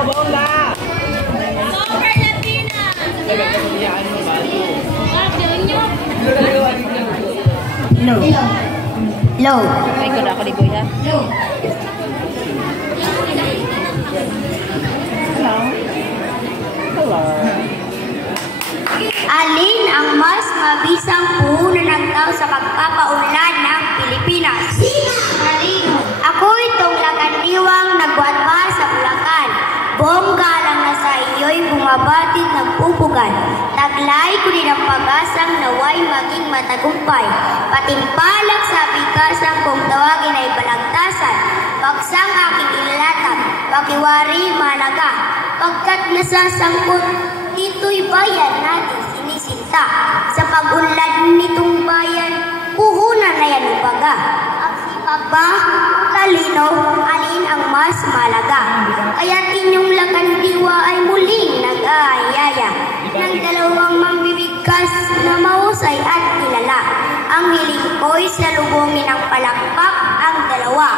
Super Latina! Low. Low. Ay, ko na ako ni Boy, ha? Low. Hello. Hello. Alin ang mas mabisang puhunan ng tao sa pagpapaunlad ng Pilipinas? Sina! Talino. Ako itong lakandiwang nagwatwa sa Bulacan. Bongga lang na sa iyo'y bumabatid ng pupugan. Taglay ko din ang pag-asang naway maging matagumpay. Patimpalak sa bikasan kung tawagin ay balagtasan. Pagsang aking ilatag, pakiwari malaga. Pagkat nasasangkot, dito'y bayan natin sinisinta. Sa pag-unlad nitong bayan, puhunan na yan ubaga. Ang sipag ba, talino, alin ang mas malaga? Kaya't inyong lakandiwa ay muling nag-aayaya ng dalawang mambibigkas na mahusay at kilala. Ang hiling ko'y salubungin ng palakpak ang dalawa.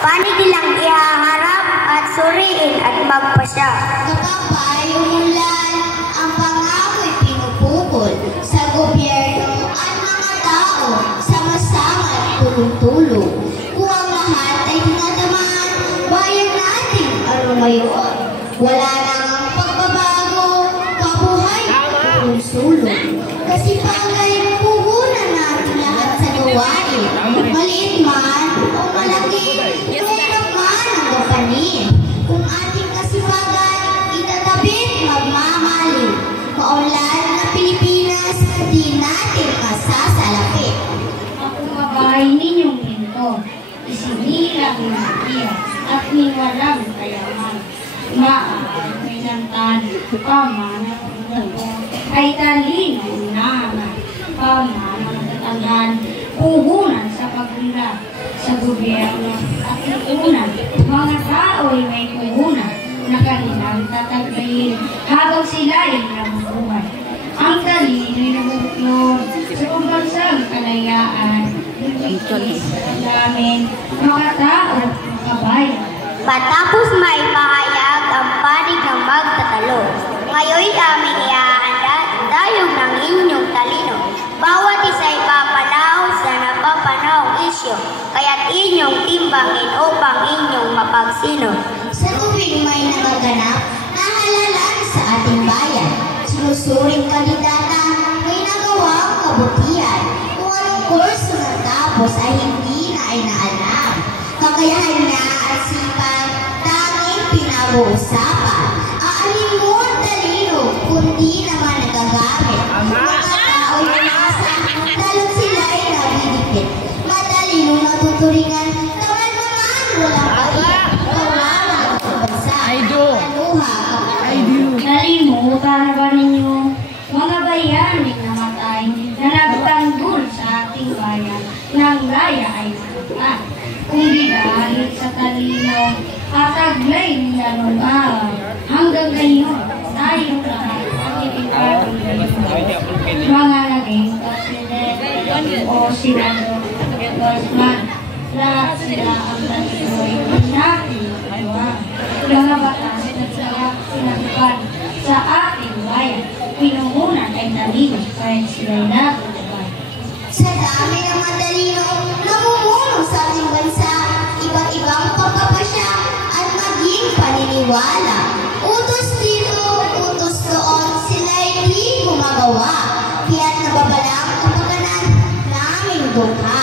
Panig nilang ihaharap at suriin at magpasya. Kapag tayo mulan, ang pangako'y pinupukol sa gobyerno at mga tao, sama-sama at tulong-tulong. Kung ang lahat ay tinatamaan, bayan natin ano ngayon? Wala nang pagbabago, kabuhay at tulong-tulong. Kasi bagay puhunan natin lahat sa gawain. Maliit man o malaki, mahirap man ang gapanin. Kung ating kasipagan, itatabit magmamahalin. Maunlad na Pilipinas, di natin masasalapit. Ako mabay ninyong ginto, isinilang ng iya, at niwalang kayaman. Maaaring lantan, paman, ay talino naman, paman, tatangan, puhunan sa pagula sa gobyerno at puhunan. Mga tao'y may puhunan na kanilang tatagbayin habang sila'y nabubuhay. Ang talino'y nabubuklod sa pambansang kalayaan. Namin, mga tao, kabayan. Patapos maipahayag ang panig ng magtatalo, ngayon aming ihahanda dayong ng inyong talino. Bawat isa'y papanaw sa napapanahong isyo, kaya't inyong timbangin upang inyong mapagsino. Sa tuwing may nagaganap na halalan sa ating bayan, sinusuring kandidata may nagawang kabutihan. Kung anong kurso natapos ay hindi na ay naalam. Kakayahan niya at sipag, tanging pinag-uusapan. Aalin mo ang talino, kundi naman nagagamit. Mga tao'y nasa, talong sila'y nabibigit. Matalinong natuturingan, tawad naman walang paiyak. Kawawa ang bansa. Taluha kapag Nalimutan na ba ninyo, mga bayaning namatay na nagtanggol sa ating bayan ng laya ay nalupan? Kung di dahil sa talino at taglay niya nung araw, hanggang ngayon tayo lahat ang ipipatuloy. Mga naging presidente o senador, congressman, lahat sila ang talino'y natin nagawa. Mga batas na sila sinagpan sa ating bayan, pinuhunan ay talino kahit sila'y nabubuhay. Sa dami ng mga talino, namumuno sa ating bansa, iba't ibang pagpapasya at maging paniniwala. Utos dito, utos doon, sila'y di gumagawa. Kaya't nababalang kapaganan naming dukha.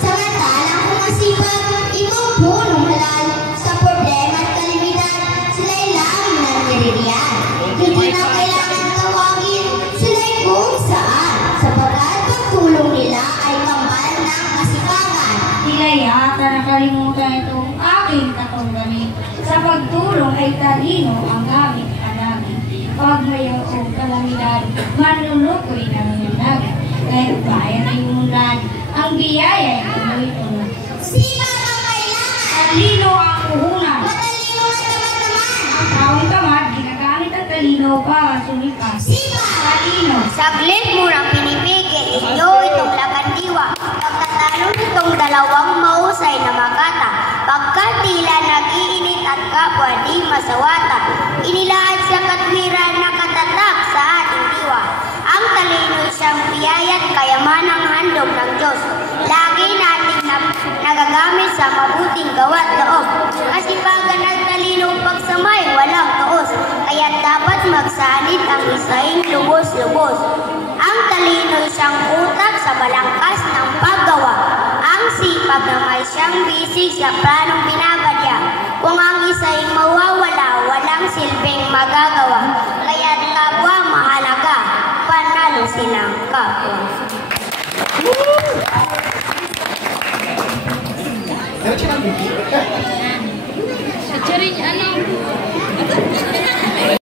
Samantalang kung masipag, ibang punong halal sa problema at kalimidad, sila'y laging nangyaririyan. Hindi na kailangan tawagin, sila'y kung saan, sapagkat pagtulong nila ay kambal ng kasipagan. Sila yata nakalimutan itong aking katunggamin. Sa pagtulong ay talino ang aming panangin. Pag mayroong kalamidad, manlulukoy ng nilagan. Kahit bayan ay umulan, ang biyaya ay tuloy-tuloy. Sino ang kailangan? Talino ang puhunan. Matalino at tamad-tamad. Ang taong tamad, ginagamit ang talino para sumipas. Sipa! Talino. Saglit murang pinipigil inyo itong lakandiwa. Pagkatalo nitong dalawang mahusay na makata, pagkat tila nag-iinit kasawatan. Inilaan sa katwiran na katatag sa ating diwa. Ang talino siyang biyaya at kayamanang handog ng Diyos. Lagi nating nagagamit sa mabuting gawa't loob. Kasipagan at talinong pagsamay walang taos. Kaya dapat magsanit ang isaing lubos-lubos. Ang talino siyang utak sa balangkas ng paggawa. Ang sipag na may siyang bisig sa planong binagadya. Kung ang isa'y mawawala, walang silbing magagawa. Kaya't kapwa mahalaga, panalo silang kapwa. Charing, ano?